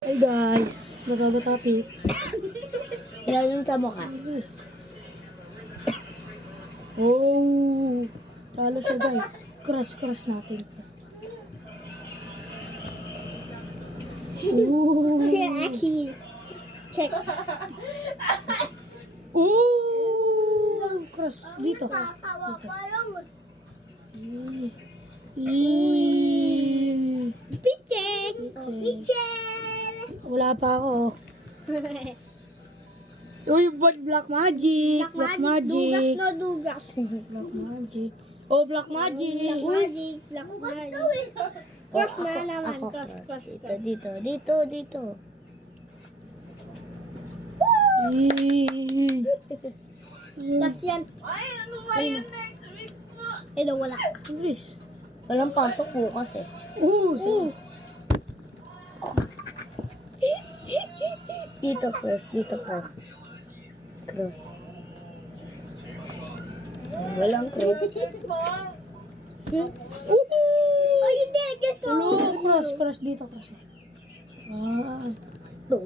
Hey guys, topic. Yan yung sa mukha. Oh, talo siya guys. Crush natin. Oh, Keys. Check. oh, crush dito. Pichek. Wala pa ako. Uy, Black Magic. Black magic. Dugas. Black Magic. Oh, Black Magic. Black magic. Cross na naman. Cross. Dito. Cross yan. Ay, ano ba yun next week mo? Wala. English. Walang pasok bukas eh. Oh. Dito cross. Cross. Walang cross. Ay, hindi. Get Oh, cross dito, cross. Ah. Puro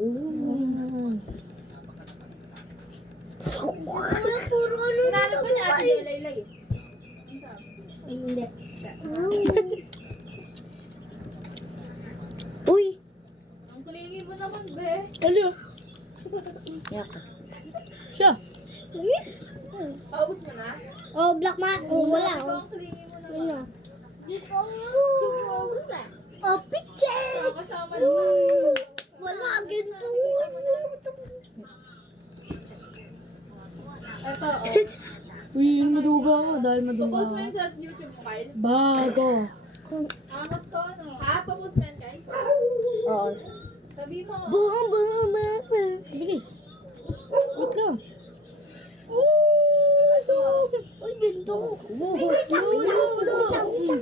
ano na Sinanap ko niya ate Laylay. Hindi. Uy! Ang kulingi mo naman, be. Ano? Yaka. Siya. Yes? Paubos mo na? Oh, black ma. Oh, wala. Ikaw ang kulingi mo naman. Oh, picture! Kasama naman. Wala, ginto. Ito, oh. Uy, maduga ako dahil maduga Post mo ako. yun sa YouTube mo, Kyle. Bago. Angas ko, ano? Ha? Post mo yan, Kyle? Oo. Sabi mo. Boom, boom, Bilis. Wait lang. Uy, ginto.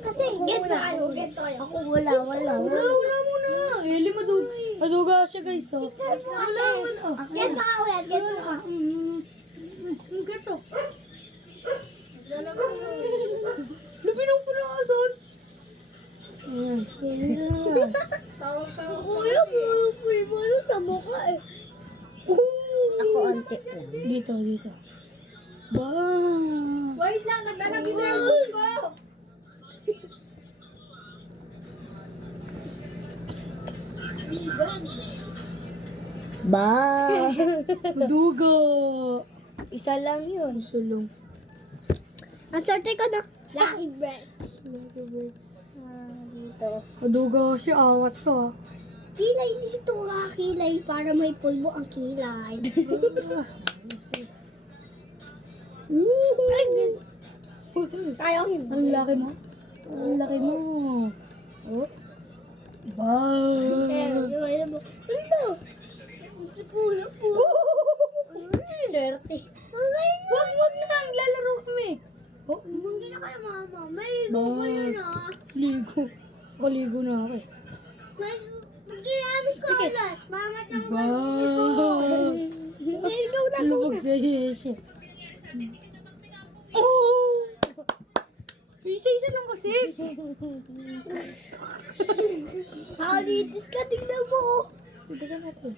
Kasi, get tayo. Ako, wala. Wala muna. Eli, maduga siya guys. Oh. Wala man. Oh. Get ka ulit, get ka. Gato. Lalabas mo. Lupinong punasan. Ayan. Tawag-tawag. Kuya, mo sa mukha eh. Ako, antik lang. Dito. Ba. Wait lang, naglalagay sa yung ko. Ba? Maduga. Isa lang yun. Sulong. Ang swerte ko na. Lucky break. Dito. Maduga siya. Awat to. Ah. Kilay dito ka, kilay. Para may pulbo ang kilay. Tayo hindi. Ang laki mo. Ang laki mo. Oh. Ba. Ito. Kuya po. Swerte. Wag na. Lalaro kami. Oh. Hindi na kayo mama. May Ba. na. Ligo. Kaligo na ako eh. May ginamis ko ulit. Mama tiyang Ba. May ikaw na Lubog sa siya. Oh! Isa-isa lang kasi. Halitis ka, tignan mo. Tignan natin.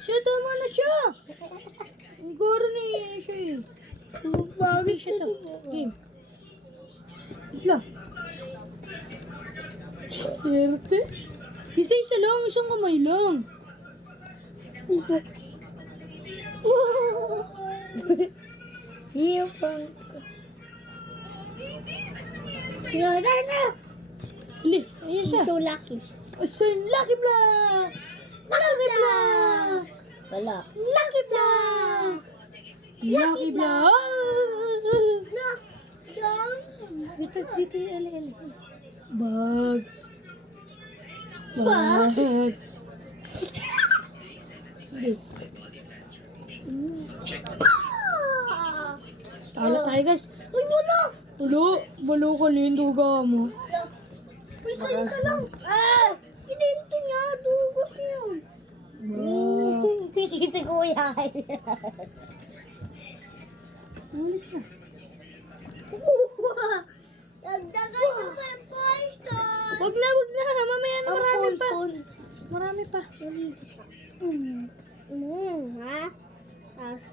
Siya, tama na siya. Ang goro na siya eh. Bagay siya to. Game. Wala. Swerte. Isa-isa lang, isang kamay lang. Iyo pang. No. Ali, ayan siya. So lucky. Oh, so, Lucky Block! Lucky Block! Wala. Lucky Block! Lucky Block! Dito yung ali. Bag. Sige. Talo tayo guys. Uy, wala. Balo ka linduga mo. Isa lang. Kininto niya. Dugos yun. Si kuya. Alis na. Dagdagan mo pa yung poison. Wag na. Mamaya na marami pa. Marami Marami pa. Ha? Tapos,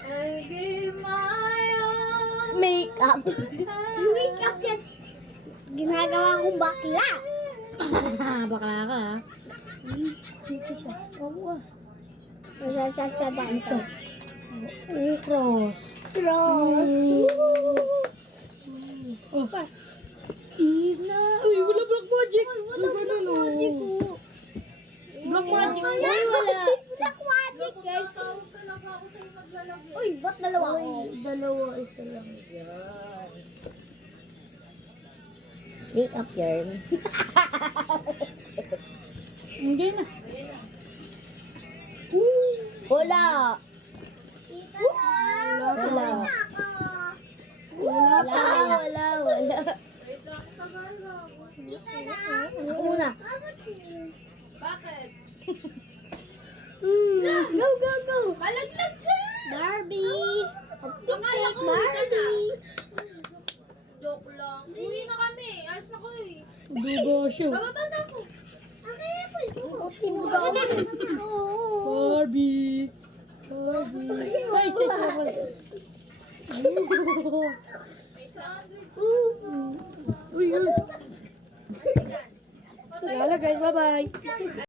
I give my all. makeup. Makeup yan. Ginagawa kong bakla. Bakla ka ha. Dito siya. Oo ah. Nasasasabang ito. Cross. Cross. Oh. Ina. Uy, wala black magic. Wala black magic ko. Black magic. Uy, wala. Black magic, guys. Tawag talaga ako sa'yo maglalagay. Uy, ba't dalawa ako? Dalawa, isa lang. Makeup yarn. Hindi na. Wala. Wala. Wala. Wala. Wait lang, tagal lang. Ako muna. Bakit? Go, go, go. Malaglag ka! Barbie. Akala ko uwi ka na. Joke lang. Uwi na kami. Alis na ko eh. Negosyo. Bababa na ako. Barbie. Barbie. Ay, sis. Wala. 800. Uy, uy. Yan. Wala guys, bye-bye.